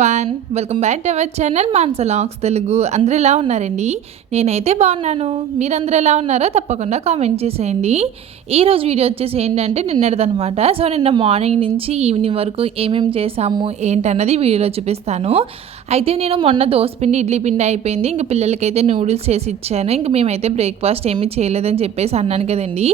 Everyone, welcome back to our channel Manasa logs Telugu. అందరూ ఎలా ఉన్నారండి? నేనైతే బాగున్నాను. మీరందరూ ఎలా ఉన్నారో తప్పకుండా కామెంట్ చేసేయండి. ఈరోజు వీడియో వచ్చేసి ఏంటంటే నిన్నటిదనమాట. సో నిన్న మార్నింగ్ నుంచి ఈవినింగ్ వరకు ఏమేమి చేసాము ఏంటన్నది వీడియోలో చూపిస్తాను. అయితే నేను మొన్న దోసపిండి ఇడ్లీ పిండి అయిపోయింది, ఇంక పిల్లలకైతే నూడిల్స్ చేసి ఇచ్చాను. ఇంక మేమైతే బ్రేక్ఫాస్ట్ ఏమీ చేయలేదని చెప్పేసి అన్నాను కదండి.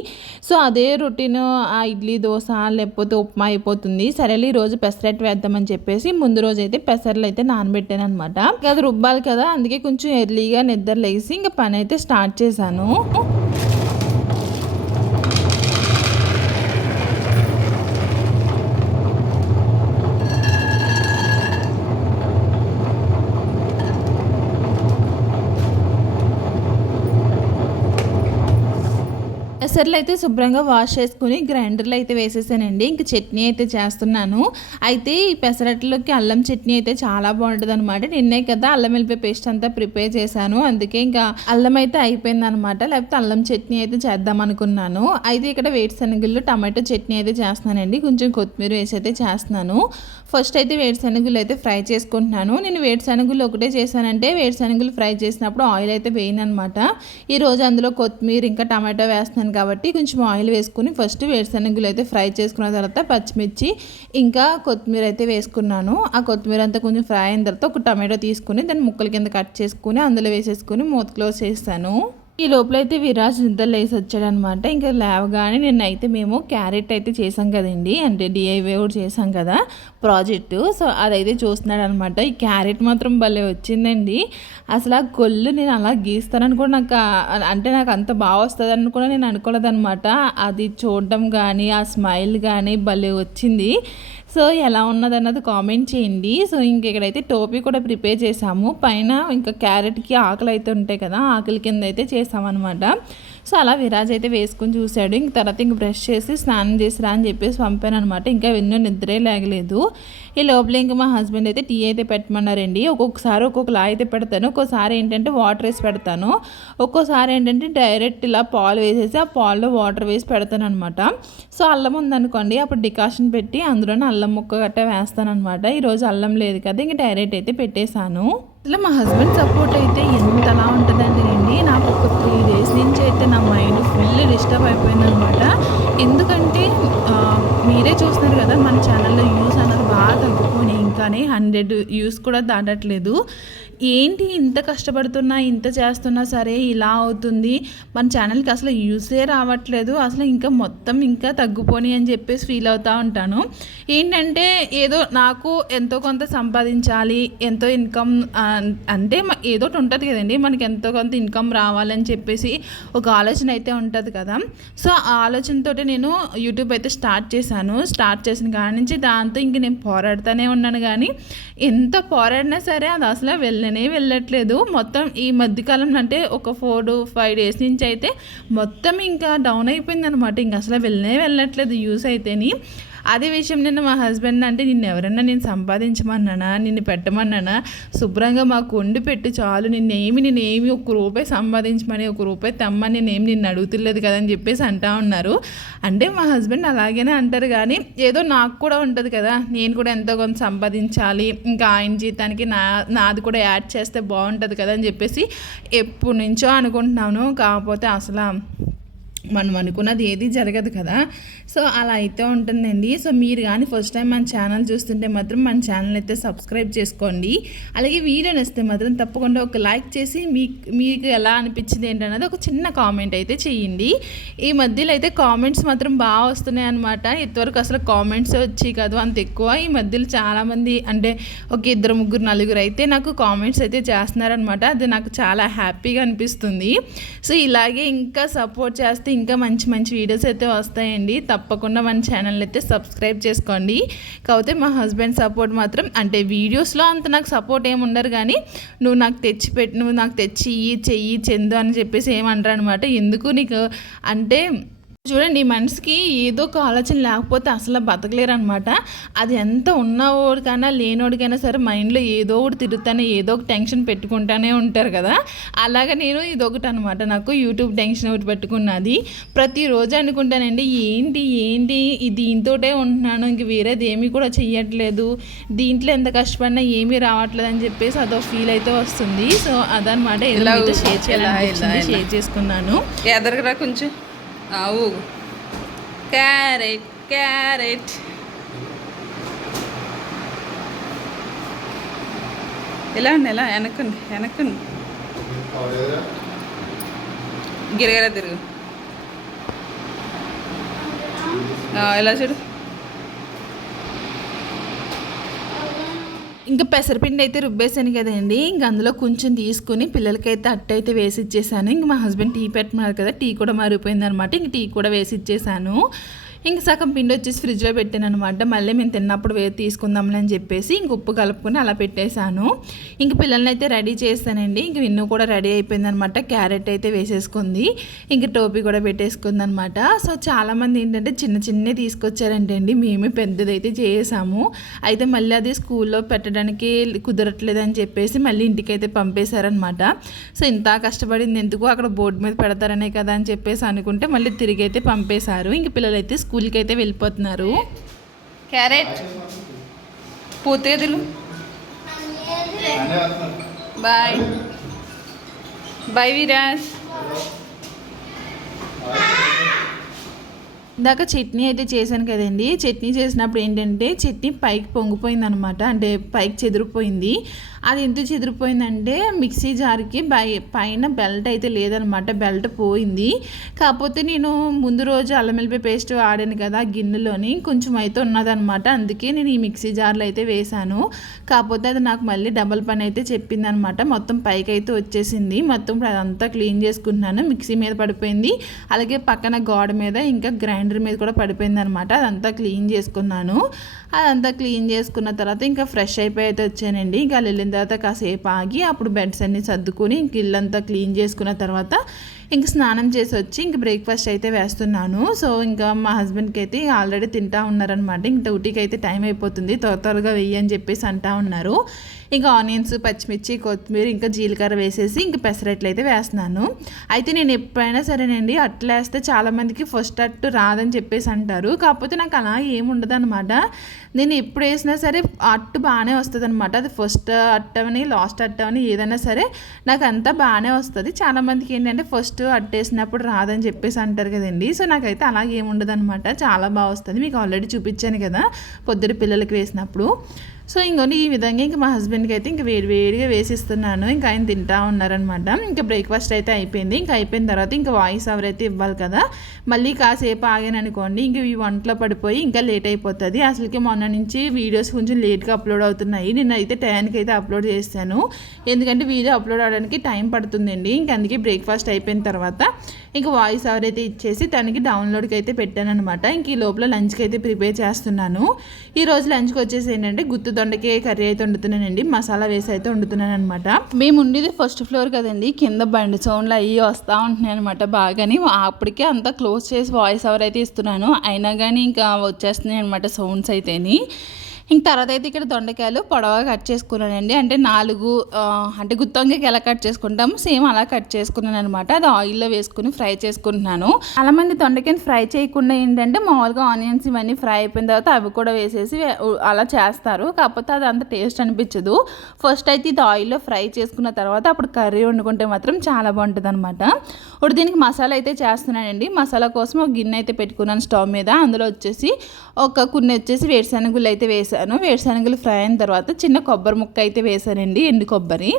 సో అదే రొటీన్, ఆ ఇడ్లీ దోశ లేకపోతే ఉప్మా అయిపోతుంది. సరేలే ఈరోజు పెసరట్టు వేద్దామని చెప్పేసి ముందు రోజు అయితే పెసర్లు అయితే నానబెట్టాను అనమాట. అది రుబ్బాలి కదా, అందుకే కొంచెం ఎర్లీగా నిద్ర లేసి ఇంకా పని అయితే స్టార్ట్ చేశాను. పెసర్లు అయితే శుభ్రంగా వాష్ చేసుకుని గ్రైండర్లో అయితే వేసేసానండి. ఇంక చట్నీ అయితే చేస్తున్నాను. అయితే ఈ పెసరట్లోకి అల్లం చట్నీ అయితే చాలా బాగుంటుంది అనమాట. నిన్నే కదా అల్లం వెల్లిపాయ పేస్ట్ అంతా ప్రిపేర్ చేశాను, అందుకే ఇంకా అల్లం అయితే అయిపోయింది అనమాట. లేకపోతే అల్లం చట్నీ అయితే చేద్దాం అనుకున్నాను. అయితే ఇక్కడ వేరుశనగలు టమాటో చట్నీ అయితే చేస్తున్నానండి. కొంచెం కొత్తిమీర వేసి అయితే చేస్తున్నాను. ఫస్ట్ అయితే వేరుశనగలు అయితే ఫ్రై చేసుకుంటున్నాను. నేను వేరుశనగలు ఒకటే చేశానంటే వేరుశనగలు ఫ్రై చేసినప్పుడు ఆయిల్ అయితే వేయను అనమాట. ఈరోజు అందులో కొత్తిమీర ఇంకా టమాటో వేస్తున్నాను కాబట్టి కొంచెం ఆయిల్ వేసుకుని ఫస్ట్ వేరుశనగలు అయితే ఫ్రై చేసుకున్న తర్వాత పచ్చిమిర్చి ఇంకా కొత్తిమీర అయితే వేసుకున్నాను. ఆ కొత్తిమీర అంతా కొంచెం ఫ్రై అయిన తర్వాత ఒక టమాటో తీసుకుని దాన్ని ముక్కల కింద కట్ చేసుకుని అందులో వేసేసుకుని మూత క్లోజ్ చేస్తాను. ఈ లోపల అయితే విరాజ్ నిద్ర లేసి వచ్చాడనమాట. ఇంకా లేవగానే నిన్నైతే మేము క్యారెట్ అయితే చేసాం కదండి, అంటే డిఐవై కూడా చేసాం కదా ప్రాజెక్టు. సో అదైతే చూస్తున్నాడు అనమాట. ఈ క్యారెట్ మాత్రం భలే వచ్చిందండి. అసలు ఆ గొల్లు నేను అలా గీస్తానని కూడా నాకు అంత బాగా వస్తుందని కూడా నేను అనుకోలేదనమాట. అది చూడడం కానీ ఆ స్మైల్ కానీ భలే వచ్చింది. సో ఎలా ఉన్నదన్నది కామెంట్ చేయండి. సో ఇక్కడైతే టోపీ కూడా ప్రిపేర్ చేసాము. పైన ఇంకా క్యారెట్కి ఆకులు అయితే ఉంటాయి కదా, ఆకుల కింద అయితే చేసామన్నమాట. సో అలా విరాజ్ అయితే వేసుకొని చూశాడు. ఇంక తర్వాత ఇంక బ్రష్ చేసి స్నానం చేసిరా అని చెప్పేసి పంపాను అనమాట. ఇంకా ఎన్నో నిద్రే లేగలేదు. ఈ లోపల ఇంకా మా హస్బెండ్ అయితే టీ అయితే పెట్టమన్నారండి. ఒక్కొక్కసారి ఒక్కొక్కలా అయితే పెడతాను. ఒక్కోసారి ఏంటంటే వాటర్ వేసి పెడతాను, ఒక్కోసారి ఏంటంటే డైరెక్ట్ ఇలా పాలు వేసేసి ఆ పాల్లో వాటర్ వేసి పెడతాను అనమాట. సో అల్లం ఉందనుకోండి, అప్పుడు డికాషన్ పెట్టి అందులోనే అల్లం ముక్క గట్ట వేస్తాను అనమాట. ఈరోజు అల్లం లేదు కదా, ఇంక డైరెక్ట్ అయితే పెట్టేశాను. అసలు మా హస్బెండ్ సపోర్ట్ అయితే ఎంతలా ఉంటుందండి అండి. నాకు ఒక 3 days నుంచి అయితే నా మైండ్ ఫుల్ డిస్టర్బ్ అయిపోయింది అనమాట. ఎందుకంటే మీరే చూస్తున్నారు కదా, మన ఛానల్లో వ్యూస్ అన్నది బాగా తగ్గిపోయి ఇంకానే 100 వ్యూస్ కూడా దాటట్లేదు. ఏంటి ఇంత కష్టపడుతున్నా ఇంత చేస్తున్నా సరే ఇలా అవుతుంది, మన ఛానల్కి అసలు యూసే రావట్లేదు, అసలు ఇంకా మొత్తం ఇంకా తగ్గిపోని అని చెప్పేసి ఫీల్ అవుతూ ఉంటాను. ఏంటంటే ఏదో నాకు ఎంతో కొంత సంపాదించాలి, ఎంతో ఇన్కమ్ అంటే ఏదో ఒకటి ఉంటుంది కదండి, మనకి ఎంతో కొంత ఇన్కమ్ రావాలని చెప్పేసి ఒక ఆలోచన అయితే ఉంటుంది కదా. సో ఆ ఆలోచనతో నేను యూట్యూబ్ అయితే స్టార్ట్ చేసిన కాడి నుంచి దాంతో ఇంక నేను పోరాడుతూనే ఉన్నాను. కానీ ఎంత పోరాడినా సరే అది అసలు వెళ్ళట్లేదు. మొత్తం ఈ మధ్యకాలంలో అంటే ఒక 4-5 days నుంచి అయితే మొత్తం ఇంకా డౌన్ అయిపోయింది అనమాట. ఇంక అసలు వెళ్ళట్లేదు యూస్ అయితేని. అదే విషయం నిన్న మా హస్బెండ్ అంటే నిన్ను ఎవరన్నా నేను సంపాదించమన్నానా, నిన్ను పెట్టమన్నానా, శుభ్రంగా మాకు వండి పెట్టి చాలు, నేనేమి ₹1 సంపాదించమని ₹1 తెమ్మని నిన్ను అడుగుతులేదు కదని చెప్పేసి అంటా ఉన్నారు. అంటే మా హస్బెండ్ అలాగనే అంటారు. కానీ ఏదో నాకు కూడా ఉంటుంది కదా, నేను కూడా ఎంతో కొంత సంపాదించాలి, ఇంకా ఆయన జీతానికి నాది కూడా యాడ్ చేస్తే బాగుంటుంది కదా అని చెప్పేసి ఎప్పటి నుంచో అనుకుంటున్నాను. కాకపోతే అసలు మనం అనుకున్నది ఏది జరగదు కదా. సో అలా అయితే ఉంటుందండి. సో మీరు కానీ ఫస్ట్ టైం మన ఛానల్ చూస్తుంటే మాత్రం మన ఛానల్ అయితే సబ్స్క్రైబ్ చేసుకోండి. అలాగే వీడియో నచ్చితే మాత్రం తప్పకుండా ఒక లైక్ చేసి మీకు ఎలా అనిపించింది ఏంటన్నది ఒక చిన్న కామెంట్ అయితే చేయండి. ఈ మధ్యలో అయితే కామెంట్స్ మాత్రం బాగా వస్తున్నాయి అనమాట. ఇంతవరకు అసలు కామెంట్స్ వచ్చి కాదు అంత ఎక్కువ. ఈ మధ్యలో చాలామంది అంటే ఒక 2, 3, 4 అయితే నాకు కామెంట్స్ అయితే చేస్తున్నారనమాట. అది నాకు చాలా హ్యాపీగా అనిపిస్తుంది. సో ఇలాగే ఇంకా సపోర్ట్ చేస్తే ఇంకా మంచి వీడియోస్ అయితే వస్తాయండి. తప్పకుండా మన ఛానల్ అయితే సబ్స్క్రైబ్ చేసుకోండి. కాకపోతే మా హస్బెండ్ సపోర్ట్ మాత్రం అంటే వీడియోస్లో అంత నాకు సపోర్ట్ ఏమి ఉండరు, కానీ నువ్వు నాకు తెచ్చి చెయ్యి చెందు అని చెప్పేసి ఏమంటారు అనమాట. ఎందుకు నీకు అంటే చూడండి మనిషికి ఏదో ఒక ఆలోచన లేకపోతే అసలు బతకలేరు అనమాట. అది ఎంత ఉన్నవాడికైనా లేనోడికైనా సరే మైండ్లో ఏదో ఒకటి తిరుగుతానే ఏదో ఒక టెన్షన్ పెట్టుకుంటానే ఉంటారు కదా. అలాగే నేను ఇదొకటి అనమాట, నాకు యూట్యూబ్ టెన్షన్ ఒకటి పెట్టుకున్నది. ప్రతిరోజు అనుకుంటానండి ఏంటి దీంతోటే ఉంటున్నాను, ఇంక వేరేది ఏమీ కూడా చెయ్యట్లేదు, దీంట్లో ఎంత కష్టపడినా ఏమీ రావట్లేదు అని చెప్పేసి అదో ఫీల్ అయితే వస్తుంది. సో అదనమాట ఏదో షేర్ చేసుకున్నాను. ఎదరగరా కొంచెం క్యారెట్ ఎలా అండి, ఎలా వెనక్కండి గిరగిర తిరుగు, ఎలా చూడు. ఇంకా పెసరపిండి అయితే రుబ్బేసాను కదండి, ఇంక అందులో కొంచెం తీసుకుని పిల్లలకైతే అట్ట అయితే వేసి ఇచ్చేసాను. ఇంక మా హస్బెండ్ టీ పెట్టినారు కదా, టీ కూడా మారిపోయింది అనమాట. ఇంక టీ కూడా వేసి ఇచ్చేసాను. ఇంక సగం పిండి వచ్చేసి ఫ్రిడ్జ్లో పెట్టాను అనమాట. మళ్ళీ మేము తిన్నప్పుడు తీసుకుందాంలే అని చెప్పేసి ఇంక ఉప్పు కలుపుకొని అలా పెట్టేశాను. ఇంక పిల్లల్ని అయితే రెడీ చేస్తానండి. ఇంక విన్ను కూడా రెడీ అయిపోయింది అనమాట. క్యారెట్ అయితే వేసేసుకుంది, ఇంక టోపీ కూడా పెట్టేసుకుంది అనమాట. సో చాలామంది ఏంటంటే చిన్నవి తీసుకొచ్చారంటే అండి, మేమే పెద్దదైతే చేసాము. అయితే మళ్ళీ అది స్కూల్లో పెట్టడానికి కుదరట్లేదు అని చెప్పేసి మళ్ళీ ఇంటికైతే పంపేశారనమాట. సో ఇంత కష్టపడింది ఎందుకు, అక్కడ బోర్డు మీద పెడతారనే కదా అని చెప్పేసి అనుకుంటే మళ్ళీ తిరిగి అయితే పంపేశారు. ఇంక పిల్లలు అయితే స్కూల్కి అయితే వెళ్ళిపోతున్నారు. క్యారెట్ పూర్తిగా తిరుగు. Bye bye Viraj. ఇందాక చట్నీ అయితే చేశాను కదండి. చట్నీ చేసినప్పుడు ఏంటంటే చట్నీ పైకి పొంగిపోయింది అనమాట, అంటే పైకి చెదిరిపోయింది. అది ఎందుకు చెదిరిపోయిందంటే మిక్సీ జార్కి పైన బెల్ట్ అయితే లేదనమాట, బెల్ట్ పోయింది. కాకపోతే నేను ముందు రోజు అల్లం వెల్లిపాయ పేస్ట్ ఆడాను కదా గిన్నెలోని, కొంచెం అయితే ఉన్నదనమాట. అందుకే నేను ఈ మిక్సీ జార్లో అయితే వేశాను. కాకపోతే అది నాకు మళ్ళీ డబల్ పని అయితే చెప్పింది అనమాట. మొత్తం పైకి అయితే వచ్చేసింది. మొత్తం అదంతా క్లీన్ చేసుకుంటున్నాను. మిక్సీ మీద పడిపోయింది, అలాగే పక్కన గోడ మీద ఇంకా గ్రైండర్ మీద కూడా పడిపోయింది అనమాట. అదంతా క్లీన్ చేసుకున్నాను. అదంతా క్లీన్ చేసుకున్న తర్వాత ఇంకా ఫ్రెష్ అయిపోయి అయితే వచ్చానండి. ఇంకా వెళ్ళిన తర్వాత కాసేపు ఆగి అప్పుడు బెడ్స్ అన్నీ సర్దుకొని ఇంక ఇల్లంతా క్లీన్ చేసుకున్న తర్వాత ఇంక స్నానం చేసి వచ్చి ఇంక బ్రేక్ఫాస్ట్ అయితే వేస్తున్నాను. సో ఇంకా మా హస్బెండ్కి అయితే ఆల్రెడీ తింటా ఉన్నారనమాట. ఇంక డ్యూటీకి అయితే టైం అయిపోతుంది, త్వరగా వెయ్యి అని చెప్పేసి అంటా ఉన్నారు. ఇంకా ఆనియన్స్, పచ్చిమిర్చి, కొత్తిమీర, ఇంకా జీలకర్ర వేసేసి ఇంక పెసరట్లు అయితే వేస్తున్నాను. అయితే నేను ఎప్పుడైనా సరేనండి అట్లు వేస్తే చాలామందికి ఫస్ట్ అట్టు రాదని చెప్పేసి అంటారు. కాకపోతే నాకు అలా ఏముండదు అనమాట. నేను ఎప్పుడు వేసినా సరే అట్టు బాగానే వస్తుంది అనమాట. అది ఫస్ట్ అట్టవని లాస్ట్ అట్టవని ఏదైనా సరే నాకు అంతా బాగానే వస్తుంది. చాలామందికి ఏంటంటే ఫస్ట్ అట్టేసినప్పుడు రాదని చెప్పేసి అంటారు కదండి. సో నాకైతే అలా ఏముండదు అనమాట, చాలా బాగా వస్తుంది. మీకు ఆల్రెడీ చూపించాను కదా పొద్దున పిల్లలకి వేసినప్పుడు. సో ఇంకొని ఈ విధంగా ఇంకా మా హస్బెండ్కి అయితే ఇంకా వేడిగా వేసిస్తున్నాను. ఇంకా ఆయన తింటా ఉన్నారనమాట. ఇంకా బ్రేక్ఫాస్ట్ అయితే అయిపోయింది. ఇంకా అయిపోయిన తర్వాత ఇంకా వాయిస్ ఓవర్ అయితే ఇవ్వాలి కదా. మళ్ళీ కాసేపు ఆగాను అనుకోండి, ఇంక ఈ వంటలో పడిపోయి ఇంకా లేట్ అయిపోతుంది. అసలుకి మొన్న నుంచి వీడియోస్ కొంచెం లేట్గా అప్లోడ్ అవుతున్నాయి. నిన్నైతే టైంకి అయితే అప్లోడ్ చేశాను, ఎందుకంటే వీడియో అప్లోడ్ అవడానికి టైం పడుతుందండి. ఇంక అందుకే బ్రేక్ఫాస్ట్ అయిపోయిన తర్వాత ఇంకా వాయిస్ ఓవర్ అయితే ఇచ్చేసి తనకి డౌన్లోడ్కి అయితే పెట్టాను అనమాట. ఇంక ఈ లోపల లంచ్కి అయితే ప్రిపేర్ చేస్తున్నాను. ఈరోజు లంచ్కి వచ్చేసి ఏంటంటే గుత్తి దొండకాయ కర్రీ అయితే వండుతున్నానండి. మసాలా వేసి అయితే వండుతున్నాను అనమాట. మేము ఉండేది ఫస్ట్ ఫ్లోర్ కదండి, కింద బండి సౌండ్లు అయ్యి వస్తూ ఉంటున్నాయి అనమాట బాగాని. అప్పటికే అంతా క్లోజ్ చేసి వాయిస్ ఓవర్ అయితే ఇస్తున్నాను, అయినా కానీ ఇంకా వచ్చేస్తున్నాయి అనమాట సౌండ్స్ అయితేని. ఇంక తర్వాత అయితే ఇక్కడ దొండకాయలు పొడవగా కట్ చేసుకున్నానండి. అంటే 4 అంటే గుత్తొంకాయకి ఎలా కట్ చేసుకుంటాము సేమ్ అలా కట్ చేసుకున్నాను అనమాట. అది ఆయిల్లో వేసుకుని ఫ్రై చేసుకుంటున్నాను. చాలామంది దొండకాయని ఫ్రై చేయకుండా ఏంటంటే మామూలుగా ఆనియన్స్ ఇవన్నీ ఫ్రై అయిపోయిన తర్వాత అవి కూడా వేసేసి అలా చేస్తారు. కాకపోతే అది అంత టేస్ట్ అనిపించదు. ఫస్ట్ అయితే ఇది ఆయిల్లో ఫ్రై చేసుకున్న తర్వాత అప్పుడు కర్రీ వండుకుంటే మాత్రం చాలా బాగుంటుంది అనమాట. ఇప్పుడు దీనికి మసాలా అయితే చేస్తున్నానండి. మసాలా కోసం ఒక గిన్నె అయితే పెట్టుకున్నాను స్టవ్ మీద. అందులో వచ్చేసి ఒక కొన్ని వచ్చేసి వేరుశనగులు అయితే వేసాను. వేరుశనగలు ఫ్రై అయిన తర్వాత చిన్న కొబ్బరి ముక్క అయితే వేసానండి, ఎండు కొబ్బరి.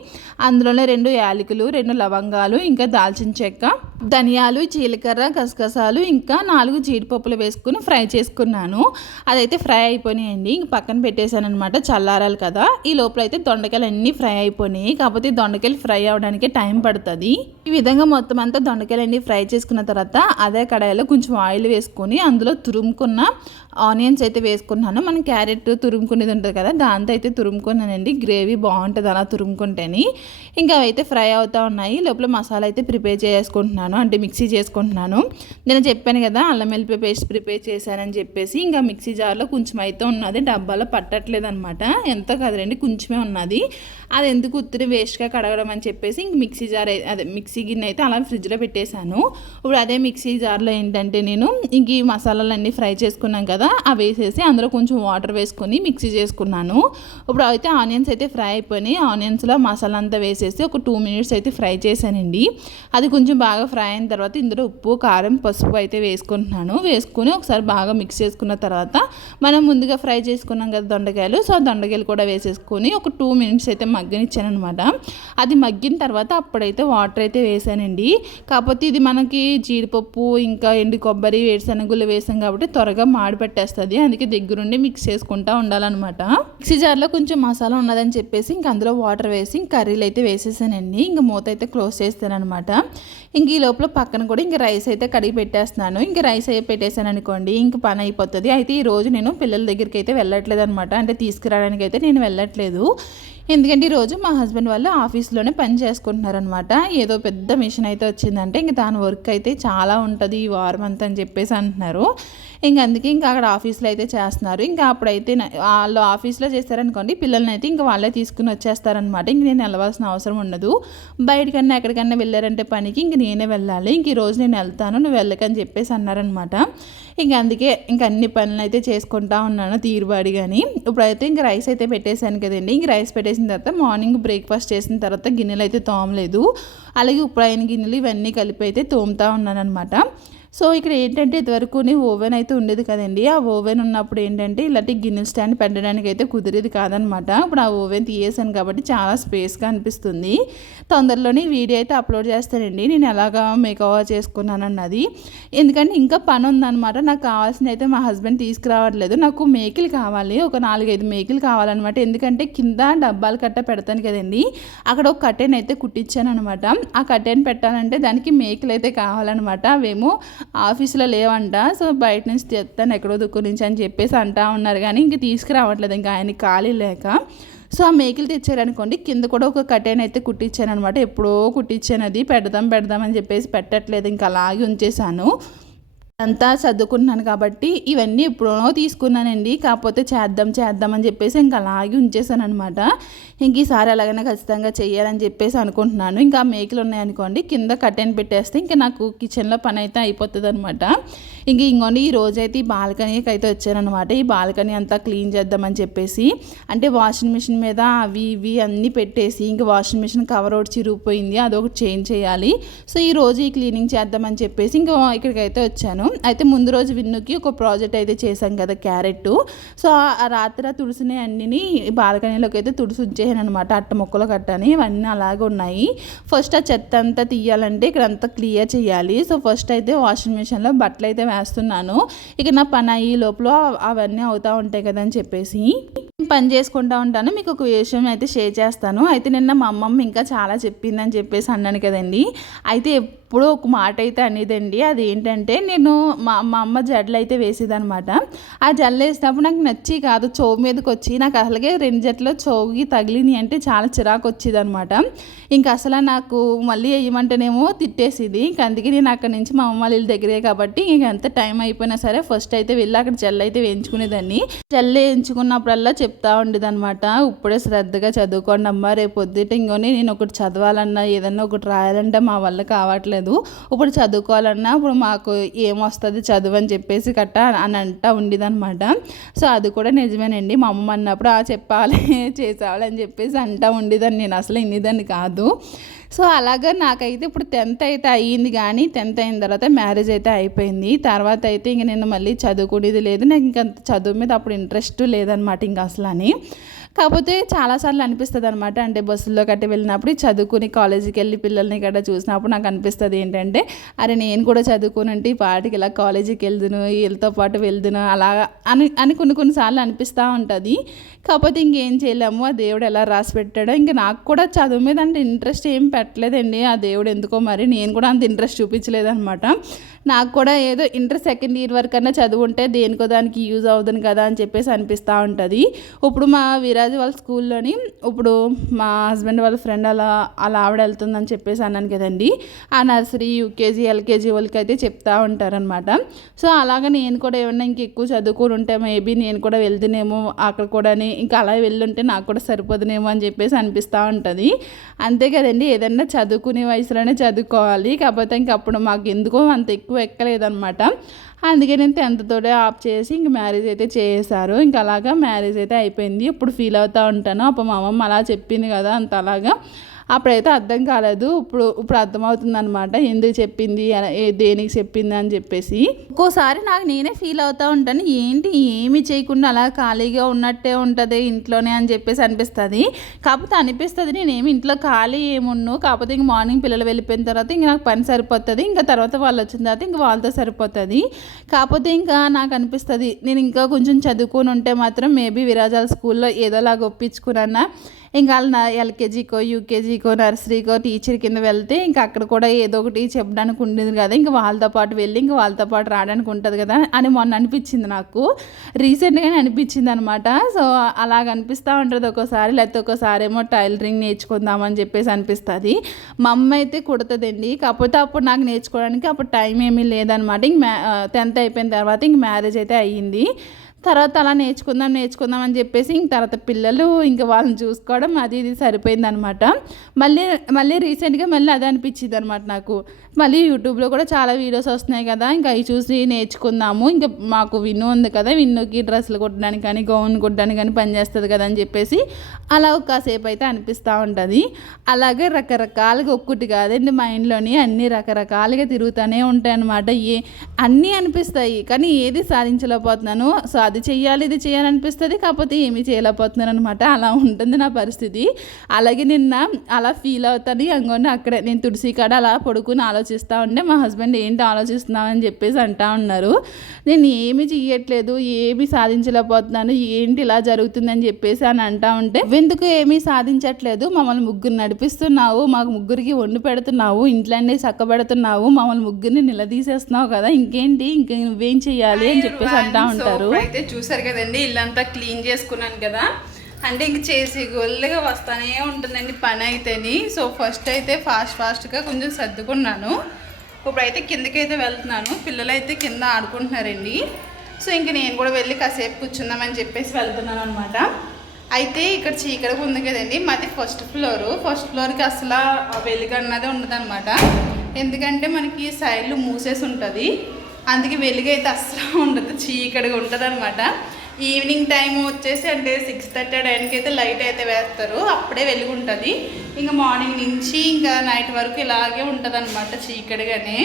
అందులోనే 2 యాలకులు, 2 లవంగాలు, ఇంకా దాల్చిన చెక్క, ధనియాలు, జీలకర్ర, గసగసాలు, ఇంకా 4 జీడిపప్పులు వేసుకుని ఫ్రై చేసుకున్నాను. అదైతే ఫ్రై అయిపోయినాయండి. ఇంక పక్కన పెట్టేశాను అనమాట, చల్లారాలి కదా. ఈ లోపల అయితే దొండకాయలు అన్నీ ఫ్రై అయిపోయినాయి. కాకపోతే దొండకాయలు ఫ్రై అవడానికి టైం పడుతుంది. ఈ విధంగా మొత్తం అంతా దొండకాయలు అన్నీ ఫ్రై చేసుకున్న తర్వాత అదే కడాయిలో కొంచెం ఆయిల్ వేసుకొని అందులో తురుముకున్న ఆనియన్స్ అయితే వేసుకున్నాను. మనం క్యారెట్ తురుముకునేది ఉంటుంది కదా, దాంతో అయితే తురుముకున్నానండి. గ్రేవీ బాగుంటుంది అలా తురుముకుంటేని. ఇంకా అవైతే ఫ్రై అవుతూ ఉన్నాయి. లోపల మసాలా అయితే ప్రిపేర్ చేసుకుంటున్నాను, అంటే మిక్సీ చేసుకుంటున్నాను. నేను చెప్పాను కదా అల్లం వెల్లిపాయ పేస్ట్ ప్రిపేర్ చేశానని చెప్పేసి. ఇంకా మిక్సీ జార్లో కొంచెం అయితే ఉన్నది, డబ్బాలో పట్టట్లేదు అనమాట. ఎంతో కదరండి, కొంచెమే ఉన్నది. అది ఎందుకు ఉత్తిరి వేస్ట్గా కడగడం అని చెప్పేసి ఇంక మిక్సీ జార్ అదే మిక్సీ గిన్నె అయితే అలా ఫ్రిడ్జ్లో పెట్టేశాను. ఇప్పుడు అదే మిక్సీ జార్లో ఏంటంటే నేను ఇంక ఈ మసాలాలన్నీ ఫ్రై చేసుకున్నాం కదా, అవి వేసేసి అందులో కొంచెం వాటర్ వేసుకొని మిక్సీ చేసుకున్నాను. ఇప్పుడు అయితే ఆనియన్స్ అయితే ఫ్రై అయిపోయినాయి. ఆనియన్స్లో మసాలా అంతా వేసేసి ఒక 2 minutes అయితే ఫ్రై చేశానండి. అది కొంచెం బాగా ఫ్రై అయిన తర్వాత ఇందులో ఉప్పు, కారం, పసుపు అయితే వేసుకుంటున్నాను. వేసుకొని ఒకసారి బాగా మిక్స్ చేసుకున్న తర్వాత మనం ముందుగా ఫ్రై చేసుకున్నాం కదా దొండకాయలు, సో దొండకాయలు కూడా వేసేసుకొని ఒక 2 minutes అయితే మగ్గనిచ్చాను అనమాట. అది మగ్గిన తర్వాత అప్పుడైతే వాటర్ అయితే వేసానండి. కాకపోతే ఇది మనకి జీడిపప్పు ఇంకా ఎండు కొబ్బరి, వేరుశనగుళ్ళు వేసాం కాబట్టి త్వరగా మాడి పెట్టేస్తుంది. అందుకే దగ్గరుండి మిక్స్ చేసుకుంటూ ఉండాలన్నమాట. మిక్సీ జార్లో కొంచెం మసాలా ఉన్నదని చెప్పేసి ఇంక అందులో వాటర్ వేసి కర్రీలు అయితే వేసేసానండి. ఇంక మూత అయితే క్లోజ్ చేస్తానమాట. ఇంక ఈ లోపల పక్కన కూడా ఇంక రైస్ అయితే కడిగి పెట్టేస్తున్నాను. ఇంక రైస్ అయితే పెట్టేసాను అనుకోండి, ఇంక పని అయిపోతుంది. అయితే ఈరోజు నేను పిల్లల దగ్గరికి అయితే వెళ్ళట్లేదు అనమాట, అంటే తీసుకురావడానికి అయితే నేను వెళ్ళట్లేదు. ఎందుకంటే ఈరోజు మా హస్బెండ్ వాళ్ళు ఆఫీస్లోనే పని చేసుకుంటున్నారనమాట. ఏదో పెద్ద మిషన్ అయితే వచ్చిందంటే ఇంక దాని వర్క్ అయితే చాలా ఉంటుంది ఈ వారం అంతా అని చెప్పేసి అంటున్నారు. ఇంక అందుకే ఇంకా అక్కడ ఆఫీస్లో అయితే చేస్తున్నారు. ఇంకా అప్పుడైతే వాళ్ళు ఆఫీస్లో చేస్తారనుకోండి, పిల్లల్ని అయితే ఇంకా వాళ్ళే తీసుకుని వచ్చేస్తారనమాట. ఇంక నేను వెళ్ళవలసిన అవసరం ఉండదు. బయటకన్నా ఎక్కడికన్నా వెళ్ళారంటే పనికి ఇంక నేనే వెళ్ళాలి. ఇంక ఈరోజు నేను వెళ్తాను, నువ్వు వెళ్ళకని చెప్పేసి అన్నారనమాట. ఇంక అందుకే ఇంక అన్ని పనులు అయితే చేసుకుంటా ఉన్నాను తీరుబాడి. కానీ ఇప్పుడైతే ఇంక రైస్ అయితే పెట్టేశాను కదండి. ఇంక రైస్ పెట్టేసిన తర్వాత మార్నింగ్ బ్రేక్ఫాస్ట్ చేసిన తర్వాత గిన్నెలు అయితే తోమలేదు. అలాగే ఇప్పుడు అయిన గిన్నెలు ఇవన్నీ కలిపి అయితే తోముతా ఉన్నాను అనమాట. సో ఇక్కడ ఏంటంటే ఇదివరకు ఓవెన్ అయితే ఉండేది కదండి. ఆ ఓవెన్ ఉన్నప్పుడు ఏంటంటే ఇలాంటి గిన్నెల స్టాండ్ పెట్టడానికి అయితే కుదిరేది కాదనమాట. ఇప్పుడు ఆ ఓవెన్ తీయేసాను కాబట్టి చాలా స్పేస్గా అనిపిస్తుంది. తొందరలోనే వీడియో అయితే అప్లోడ్ చేస్తానండి, నేను ఎలాగా మేకఓవర్ చేసుకున్నాను అన్నది. ఎందుకంటే ఇంకా పని ఉందన్నమాట. నాకు కావాల్సింది అయితే మా హస్బెండ్ తీసుకురావట్లేదు. నాకు మేకిలు కావాలి, ఒక 4-5 మేకిలు కావాలన్నమాట. ఎందుకంటే కింద డబ్బాలు కట్ట పెడతాను కదండి, అక్కడ ఒక కర్టెన్ అయితే కుట్టించాను అనమాట. ఆ కర్టెన్ పెట్టాలంటే దానికి మేకిలు అయితే కావాలన్నమాట. అవేమో ఆఫీసులో లేవంట. సో బయట నుంచి తెస్తాను ఎక్కడో దుక్కు నుంచి అని చెప్పేసి అంటా ఉన్నారు, కానీ ఇంక తీసుకురావట్లేదు ఇంకా ఆయనకి ఖాళీ లేక. సో ఆ మేకిలు తెచ్చారనుకోండి, కింద కూడా ఒక కర్టెన్ అయితే కుట్టించాను అనమాట. ఎప్పుడో కుట్టించాను, అది పెడదాం అని చెప్పేసి పెట్టట్లేదు, ఇంకా అలాగే ఉంచేసాను. అంతా చదువుకుంటున్నాను కాబట్టి ఇవన్నీ ఎప్పుడో తీసుకున్నానండి. కాకపోతే చేద్దాం అని చెప్పేసి ఇంకా అలాగే ఉంచేసాను అనమాట. ఇంక ఈసారి అలాగైనా ఖచ్చితంగా చేయాలని చెప్పేసి అనుకుంటున్నాను. ఇంకా మేకలు ఉన్నాయనుకోండి, కింద కర్టెన్ పెట్టేస్తే ఇంకా నాకు కిచెన్లో పని అయితే అయిపోతుంది అనమాట. ఇంకోండి ఈ రోజైతే ఈ బాల్కనీకి అయితే వచ్చానమాట. ఈ బాల్కనీ అంతా క్లీన్ చేద్దామని చెప్పేసి, అంటే వాషింగ్ మిషన్ మీద అవి ఇవి అన్నీ పెట్టేసి ఇంక వాషింగ్ మిషన్ కవర్ ఒకటి చిరిగిపోయింది, అదొకటి చేంజ్ చేయాలి. సో ఈ రోజు ఈ క్లీనింగ్ చేద్దామని చెప్పేసి ఇంకా ఇక్కడికి అయితే వచ్చాను. అయితే ముందు రోజు విన్నుకి ఒక ప్రాజెక్ట్ అయితే చేశాం కదా, క్యారెట్. సో ఆ రాత్రి తుడిసినే అన్నిని బాల్కనీలోకి అయితే తుడిసి ఉంచేసాను అనమాట. అట్ట మొక్కలు కట్టని ఇవన్నీ అలాగే ఉన్నాయి. ఫస్ట్ ఆ చెత్త అంతా తీయాలంటే ఇక్కడ అంతా క్లియర్ చేయాలి. సో ఫస్ట్ అయితే వాషింగ్ మిషన్లో బట్టలు అయితే వేస్తున్నాను. ఇక నా పని అయ్యి లోపల అవన్నీ అవుతూ ఉంటాయి కదా అని చెప్పేసి పని చేసుకుంటూ ఉంటాను. మీకు ఒక విషయం అయితే షేర్ చేస్తాను. అయితే నిన్న మా అమ్మమ్మ ఇంకా చాలా చెప్పిందని చెప్పేసి అన్నాను కదండి. అయితే ఎప్పుడూ ఒక మాట అయితే అనేదండి. అది ఏంటంటే నేను మా అమ్మ జడలు అయితే వేసేదనమాట. ఆ జడలు వేసినప్పుడు నాకు నచ్చి కాదు, చెవు మీదకి వచ్చి నాకు అసలుగే 2 జట్లు చెవుకి తగిలిని అంటే చాలా చిరాకు వచ్చేది అనమాట. ఇంకా అసలు నాకు మళ్ళీ వేయమంటేనేమో తిట్టేసేది. ఇంక అందుకే నేను అక్కడి నుంచి మా అమ్మ వాళ్ళ దగ్గరే కాబట్టి ఇంక ఎంత టైం అయిపోయినా సరే ఫస్ట్ అయితే వెళ్ళి అక్కడ జల్లు అయితే వేయించుకునేదాన్ని. జల్లు వేయించుకున్నప్పుడల్లా చెప్తా ఉండేది అనమాట, ఇప్పుడే శ్రద్ధగా చదువుకోండి అమ్మ, రేపు పొద్దుట ఇంకొని నేను ఒకటి చదవాలన్నా ఏదన్నా ఒకటి రాయాలంటే మా వల్ల కావట్లేదు, ఇప్పుడు చదువుకోవాలన్నా ఇప్పుడు మాకు ఏమొస్తుంది చదువు అని చెప్పేసి కట్ట అని అంటా ఉండేదన్నమాట. సో అది కూడా నిజమేనండి. మా అమ్మ అన్నప్పుడు చెప్పాలి చేసేవాళ్ళు అని చెప్పేసి అంటా ఉండేదాన్ని, నేను అసలు ఇన్నిదాన్ని కాదు. సో అలాగా నాకైతే ఇప్పుడు 10th అయితే అయ్యింది, కానీ 10th అయిన తర్వాత మ్యారేజ్ అయితే అయిపోయింది. తర్వాత అయితే ఇంక నేను మళ్ళీ చదువుకునేది లేదు, నాకు ఇంకా చదువు మీద అప్పుడు ఇంట్రెస్ట్ లేదనమాట ఇంకా అసలు అని. కాకపోతే చాలాసార్లు అనిపిస్తుంది అనమాట, అంటే బస్సుల్లో కట్టి వెళ్ళినప్పుడు చదువుకుని కాలేజీకి వెళ్ళి పిల్లల్ని గట్రా చూసినప్పుడు నాకు అనిపిస్తుంది ఏంటంటే, అరే నేను కూడా చదువుకునంటే ఈ పాటికి ఇలా కాలేజీకి వెళ్దును, వీళ్ళతో పాటు వెళ్దును అలా అని కొన్నిసార్లు అనిపిస్తూ ఉంటుంది. కాకపోతే ఇంకేం చేయలేము, ఆ దేవుడు ఎలా రాసి పెట్టాడో. ఇంకా నాకు కూడా చదువు మీద అంటే ఇంట్రెస్ట్ ఏం పెట్టలేదండి ఆ దేవుడు ఎందుకో, మరి నేను కూడా అంత ఇంట్రెస్ట్ చూపించలేదన్నమాట. నాకు కూడా ఏదో ఇంటర్ సెకండ్ ఇయర్ వరకు అన్నా చదువుంటే దేనికో దానికి యూజ్ అవుతుంది కదా అని చెప్పేసి అనిపిస్తూ ఉంటుంది. ఇప్పుడు మా విరాజ్ వాళ్ళ స్కూల్లోని ఇప్పుడు మా హస్బెండ్ వాళ్ళ ఫ్రెండ్ అలా ఆవిడ వెళ్తుందని చెప్పేసి అన్నాను కదండి. ఆ నర్సరీ, యూకేజీ, ఎల్కేజీ వాళ్ళకి అయితే చెప్తూ ఉంటారనమాట. సో అలాగా నేను కూడా ఏమన్నా ఇంకెక్కువ చదువుకుని ఉంటే మేబీ నేను కూడా వెళ్తేనేమో అక్కడ కూడా ఇంకా అలా వెళ్ళుంటే నాకు కూడా సరిపోదునేమో అని చెప్పేసి అనిపిస్తూ ఉంటుంది. అంతే కదండి, ఏదన్నా చదువుకునే వయసులోనే చదువుకోవాలి. కాకపోతే ఇంకప్పుడు మాకు ఎందుకో అంత ఎక్కువ ఎక్కలేదనమాట. అందుకే నేను 10th తోటే ఆఫ్ చేసి ఇంక మ్యారేజ్ అయితే చేశారు. ఇంకా అలాగా మ్యారేజ్ అయితే అయిపోయింది. ఇప్పుడు ఫీల్ అవుతూ ఉంటాను, అప్పుడు మా అమ్మమ్మ అలా చెప్పింది కదా అంత అలాగా. అప్పుడైతే అర్థం కాలేదు, ఇప్పుడు అర్థమవుతుంది అనమాట ఎందుకు చెప్పింది, దేనికి చెప్పింది అని చెప్పేసి. ఒక్కోసారి నాకు నేనే ఫీల్ అవుతూ ఉంటాను, ఏంటి ఏమి చేయకుండా అలా ఖాళీగా ఉన్నట్టే ఉంటుంది ఇంట్లోనే అని చెప్పేసి అనిపిస్తుంది. కాకపోతే అనిపిస్తుంది నేనేమి ఇంట్లో ఖాళీ ఏమున్నాను, కాకపోతే ఇంక మార్నింగ్ పిల్లలు వెళ్ళిపోయిన తర్వాత ఇంక నాకు పని సరిపోతుంది, ఇంకా తర్వాత వాళ్ళు వచ్చిన తర్వాత ఇంక వాళ్ళతో సరిపోతుంది. కాకపోతే ఇంకా నాకు అనిపిస్తుంది నేను ఇంకా కొంచెం చదువుకొని ఉంటే మాత్రం మేబీ విరాజాల స్కూల్లో ఏదోలాగా ఒప్పించుకున్నా, ఇంకా వాళ్ళ ఎల్కేజీకో, యూకేజీకో, నర్సరీకో టీచర్ కింద వెళ్తే ఇంకా అక్కడ కూడా ఏదో ఒకటి చెప్పడానికి ఉండేది కదా, ఇంకా వాళ్ళతో పాటు వెళ్ళి ఇంకా వాళ్ళతో పాటు రావడానికి ఉంటుంది కదా అని మొన్న అనిపించింది, నాకు రీసెంట్గానే అనిపించింది అనమాట. సో అలాగ అనిపిస్తూ ఉంటుంది ఒక్కోసారి, లేకపోతే ఒక్కోసారి ఏమో టైలరింగ్ నేర్చుకుందామని చెప్పేసి అనిపిస్తుంది. మా అమ్మ అయితే కుడుతుందండి, కాకపోతే అప్పుడు నాకు నేర్చుకోవడానికి అప్పుడు టైం ఏమీ లేదనమాట. ఇంక 10th అయిపోయిన తర్వాత ఇంక మ్యారేజ్ అయితే అయ్యింది. తర్వాత అలా నేర్చుకుందాం అని చెప్పేసి ఇంక తర్వాత పిల్లలు ఇంకా వాళ్ళని చూసుకోవడం అది ఇది సరిపోయిందనమాట. మళ్ళీ రీసెంట్గా మళ్ళీ అదే అనిపించింది అనమాట నాకు. మళ్ళీ యూట్యూబ్లో కూడా చాలా వీడియోస్ వస్తున్నాయి కదా, ఇంకా అవి చూసి నేర్చుకుందాము. ఇంకా మాకు విన్ను ఉంది కదా, విన్నుకి డ్రెస్సులు కుట్టడానికి కానీ గౌన్ కుట్టడానికి కానీ పనిచేస్తుంది కదా అని చెప్పేసి అలా కాసేపు అయితే అనిపిస్తూ ఉంటుంది. అలాగే రకరకాలుగా ఒక్కటి కాదండి, మైండ్లోని అన్ని రకరకాలుగా తిరుగుతూనే ఉంటాయి అన్నమాట. అన్నీ అనిపిస్తాయి కానీ ఏది సాధించలేకపోతున్నాను. సో అది చెయ్యాలి ఇది చేయాలనిపిస్తుంది, కాకపోతే ఏమీ చేయలేకపోతున్నాను అనమాట. అలా ఉంటుంది నా పరిస్థితి. అలాగే నిన్న అలా ఫీల్ అవుతాను అనుకోండి, అక్కడే నేను తులసి కాడ అలా పడుకుని ఆలోచిస్తూ ఉంటే మా హస్బెండ్ ఏంటి ఆలోచిస్తున్నావు అని చెప్పేసి అంటూ ఉన్నారు. నేను ఏమీ చెయ్యట్లేదు, ఏమీ సాధించలేకపోతున్నాను, ఏంటి ఇలా జరుగుతుందని చెప్పేసి అని అంటూ ఉంటే, ఎందుకు ఏమీ సాధించట్లేదు, మమ్మల్ని ముగ్గురు నడిపిస్తున్నావు, మాకు ముగ్గురికి వండి పెడుతున్నావు, ఇంట్లోనే చక్కబెడుతున్నావు, మమ్మల్ని ముగ్గురిని నిలదీసేస్తున్నావు కదా, ఇంకేంటి ఇంక నువ్వేం చెయ్యాలి అని చెప్పేసి అంటూ ఉంటారు. అయితే చూసారు కదండి, ఇల్లంతా క్లీన్ చేసుకున్నాను కదా, అంటే ఇంక చేసి గొల్లగా వస్తానే ఉంటుందండి పని అయితేని. సో ఫస్ట్ అయితే ఫాస్ట్గా కొంచెం సర్దుకున్నాను. ఇప్పుడైతే కిందకైతే వెళ్తున్నాను, పిల్లలు అయితే కింద ఆడుకుంటున్నారండి. సో ఇంక నేను కూడా వెళ్ళి కాసేపు కూర్చుందామని చెప్పేసి వెళ్తున్నాను అనమాట. అయితే ఇక్కడ చీకటిగా ఉంది కదండి, మాది ఫస్ట్ ఫ్లోర్కి అసలు వెలుగు అన్నది ఉండదన్నమాట. ఎందుకంటే మనకి సైడ్లు మూసేసి ఉంటుంది, అందుకే వెలుగు అయితే అస్సలు ఉండదు, చీకటిగా ఉంటుంది అనమాట. ఈవినింగ్ టైం వచ్చేసి అంటే 6:30 టైంకి అయితే లైట్ అయితే వేస్తారు, అప్పుడే వెలుగు ఉంటుంది. ఇంకా మార్నింగ్ నుంచి ఇంకా నైట్ వరకు ఇలాగే ఉంటుంది అనమాట చీకటిగానే.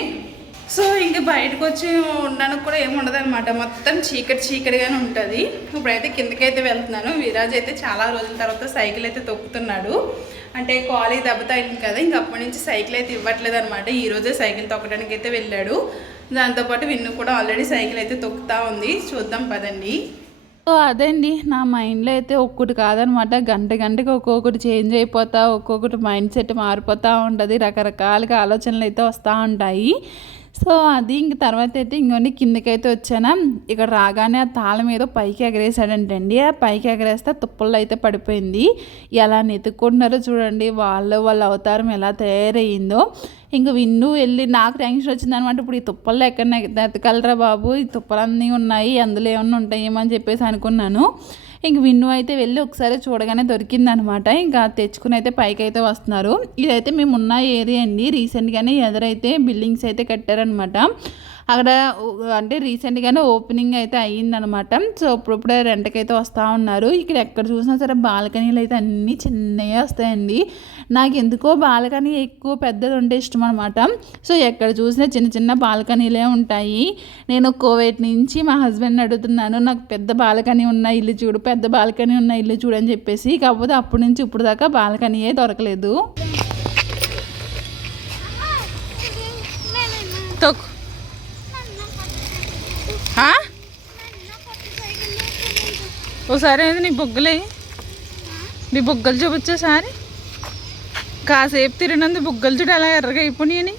సో ఇంకా బయటకు వచ్చి ఉండడానికి కూడా ఏమి ఉండదు అనమాట, మొత్తం చీకటిగానే ఉంటుంది. ఇప్పుడైతే కిందకైతే వెళ్తున్నాను. విరాజ్ అయితే చాలా రోజుల తర్వాత సైకిల్ అయితే తొక్కుతున్నాడు, అంటే కాలేజ్ దెబ్బ తగిలింది కదా, ఇంక అప్పటి నుంచి సైకిల్ అయితే ఇవ్వట్లేదు అనమాట. ఈరోజే సైకిల్ తొక్కడానికి అయితే వెళ్ళాడు. దాంతోపాటు విన్ను కూడా ఆల్రెడీ సైకిల్ అయితే తొక్కుతూ ఉంది, చూద్దాం పదండి. సో అదండి నా మైండ్లో అయితే ఒక్కటి కాదనమాట, గంటకి ఒక్కొక్కటి చేంజ్ అయిపోతా, ఒక్కొక్కటి మైండ్ సెట్ మారిపోతూ ఉంటుంది, రకరకాలుగా ఆలోచనలు అయితే వస్తూ ఉంటాయి. సో అది ఇంక తర్వాత అయితే ఇంకొన్ని కిందకైతే వచ్చానా, ఇక్కడ రాగానే ఆ తాళం ఏదో పైకి ఎగరేసాడంటండి. ఆ పైకి ఎగరేస్తే తుప్పల్లో అయితే పడిపోయింది. ఎలా నెతుక్కుంటున్నారో చూడండి, వాళ్ళ అవతారం ఎలా తయారయ్యిందో. ఇంక విన్ను వెళ్ళి నాకు టెన్షన్ వచ్చిందనమాట, ఇప్పుడు ఈ తుప్పల్లో ఎక్కడ ఎతకలరా బాబు, ఈ తుప్పలన్నీ ఉన్నాయి, అందులో ఏమన్నా ఉంటాయేమో అని చెప్పేసి అనుకున్నాను. ఇంక విన్ను అయితే వెళ్ళి ఒకసారి చూడగానే దొరికిందనమాట. ఇంకా తెచ్చుకుని అయితే పైకి అయితే వస్తున్నారు. ఇదైతే మేము ఉన్న ఏరియా అండి, రీసెంట్గానే ఎదురైతే బిల్డింగ్స్ అయితే కట్టారనమాట. అక్కడ అంటే రీసెంట్గానే ఓపెనింగ్ అయితే అయ్యిందనమాట. సో ఇప్పుడే రెంట్కి అయితే వస్తూ ఉన్నారు. ఇక్కడ ఎక్కడ చూసినా సరే బాల్కనీలు అయితే అన్నీ చిన్నవి వస్తాయండి. నాకు ఎందుకో బాల్కనీ ఎక్కువ పెద్దది ఉంటే ఇష్టం అనమాట. సో ఎక్కడ చూసినా చిన్న బాల్కనీలే ఉంటాయి. నేను కోవేట్ నుంచి మా హస్బెండ్ని అడుగుతున్నాను, నాకు పెద్ద బాల్కనీ ఉన్న ఇల్లు చూడు, పెద్ద బాల్కనీ ఉన్న ఇల్లు చూడు అని చెప్పేసి. కాకపోతే అప్పటి నుంచి ఇప్పుడు దాకా బాల్కనీయే దొరకలేదు. ఓసారి నీ బొగ్గలే, నీ బొగ్గలు చూపించేసారి కాసేపు తిరిగినందు బొగ్గలు చూడు అలా ఎర్రగా అయిపోయినాయని.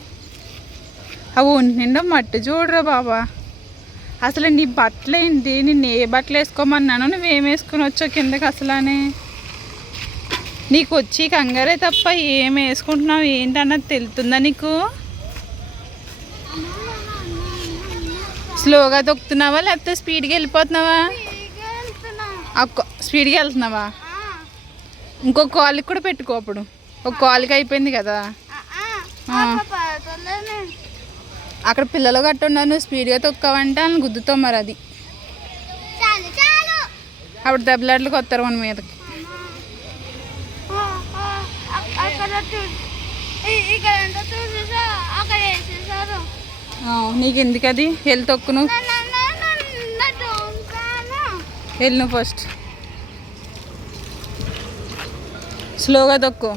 ఆ ఒంటి నిండా మట్టి చూడరా బాబా. అసలు నీ బట్టలు ఏంటి? నిన్ను ఏ బట్టలు వేసుకోమన్నాను, నువ్వేం వేసుకుని వచ్చావు కిందకి అసలానే? నీకు వచ్చి కంగారే తప్ప ఏం వేసుకుంటున్నావు ఏంటన్నది తెలుస్తుందా నీకు? స్లోగా తొక్కుతున్నావా లేకపోతే స్పీడ్గా వెళ్ళిపోతున్నావా? స్పీడ్గా వెళ్తున్నావా? ఇంకో కాలుకి కూడా పెట్టుకో. అప్పుడు ఒక కాలుకి అయిపోయింది కదా. అక్కడ పిల్లలు కట్టున్నారు, నువ్వు స్పీడ్గా తొక్కావంటే వాళ్ళని గుద్దుతావు మరి. అది అప్పుడు దెబ్బలాట్లకి వస్తారు మన మీదకి. నీకు ఎందుకు అది? వెళ్ళి తొక్కు నువ్వు, వెళ్ళి నువ్వు ఫస్ట్ స్లోగా తొక్కు.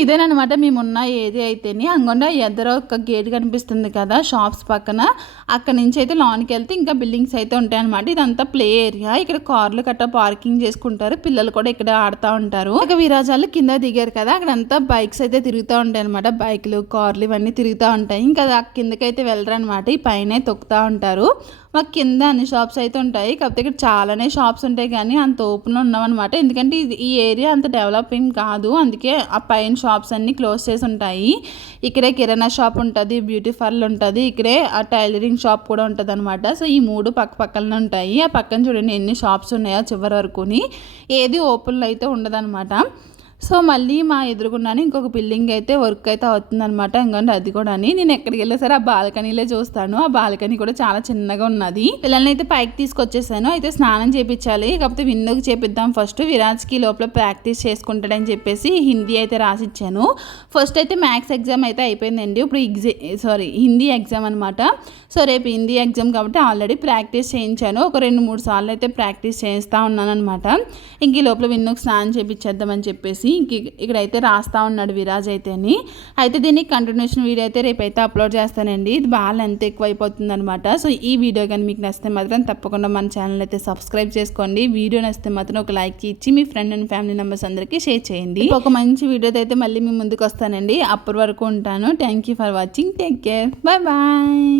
ఇదేనమాట మేమున్న ఏరియా అయితేనే. అంగొండ ఎదురు ఒక గేట్ కనిపిస్తుంది కదా షాప్స్ పక్కన, అక్కడ నుంచి అయితే లాన్కి వెళ్తే ఇంకా బిల్డింగ్స్ అయితే ఉంటాయి అనమాట. ఇదంతా ప్లే ఏరియా. ఇక్కడ కార్లు గట్రా పార్కింగ్ చేసుకుంటారు, పిల్లలు కూడా ఇక్కడ ఆడుతూ ఉంటారు. ఇక విరాజాలు కింద దిగారు కదా, అక్కడంతా బైక్స్ అయితే తిరుగుతూ ఉంటాయి అనమాట. బైక్లు కార్లు ఇవన్నీ తిరుగుతూ ఉంటాయి. ఇంకా కిందకైతే వెళ్ళరు అనమాట, ఈ పైన తొక్కుతూ ఉంటారు. మాకు కింద అన్ని షాప్స్ అయితే ఉంటాయి, కాకపోతే ఇక్కడ చాలానే షాప్స్ ఉంటాయి కానీ అంత ఓపెన్లో ఉన్నామన్నమాట. ఎందుకంటే ఈ ఏరియా అంత డెవలపింగ్ కాదు, అందుకే ఆ పైన షాప్స్ అన్నీ క్లోజ్ చేసి ఉంటాయి. ఇక్కడే కిరాణా షాప్ ఉంటుంది, బ్యూటీ పార్లర్ ఉంటుంది, ఇక్కడే ఆ టైలరింగ్ షాప్ కూడా ఉంటుంది అనమాట. సో ఈ మూడు పక్క పక్కనే ఉంటాయి. ఆ పక్కన చూడండి ఎన్ని షాప్స్ ఉన్నాయో చివరి వరకుని. ఏది ఓపెన్లో అయితే ఉండదన్నమాట. సో మళ్ళీ మా ఎదురుగున్నాను ఇంకొక బిల్డింగ్ అయితే వర్క్ అయితే అవుతుందన్నమాట. ఇంకంటే అది కూడా నేను ఎక్కడికి వెళ్ళా సరే ఆ బాల్కనీలో చూస్తాను. ఆ బాల్కనీ కూడా చాలా చిన్నగా ఉన్నది. పిల్లల్ని అయితే పైకి తీసుకొచ్చేసాను. అయితే స్నానం చేయించాలి, కాకపోతే విన్నుకి చేపిద్దాం ఫస్ట్. విరాజ్కి లోపల ప్రాక్టీస్ చేసుకుంటాడని చెప్పేసి హిందీ అయితే రాసిచ్చాను. ఫస్ట్ అయితే మ్యాథ్స్ ఎగ్జామ్ అయితే అయిపోయిందండి. ఇప్పుడు హిందీ ఎగ్జామ్ అనమాట. సో రేపు హిందీ ఎగ్జామ్ కాబట్టి ఆల్రెడీ ప్రాక్టీస్ చేయించాను. ఒక 2-3 సార్లు అయితే ప్రాక్టీస్ చేస్తూ ఉన్నాను అనమాట. ఇంక ఈ లోపల విన్నుకి స్నానం చేయించేద్దామని చెప్పేసి ఇక్కడైతే రాస్తా ఉన్నాడు విరాజ్ అయితే దీనికి కంటిన్యూషన్ వీడియో అయితే రేపైతే అప్లోడ్ చేస్తానండి. ఇది బాగా లెంత్ ఎక్కువ అయిపోతుంది అనమాట. సో ఈ వీడియో కానీ మీకు నచ్చితే మాత్రం తప్పకుండా మన ఛానల్ అయితే సబ్స్క్రైబ్ చేసుకోండి. వీడియో నచ్చితే మాత్రం ఒక లైక్ ఇచ్చి మీ ఫ్రెండ్ అండ్ ఫ్యామిలీ మెంబర్స్ అందరికీ షేర్ చేయండి. ఒక మంచి వీడియోతో అయితే మళ్ళీ మీ ముందుకు వస్తానండి. అప్పటి వరకు ఉంటాను. Thank you for watching. Take care. Bye bye.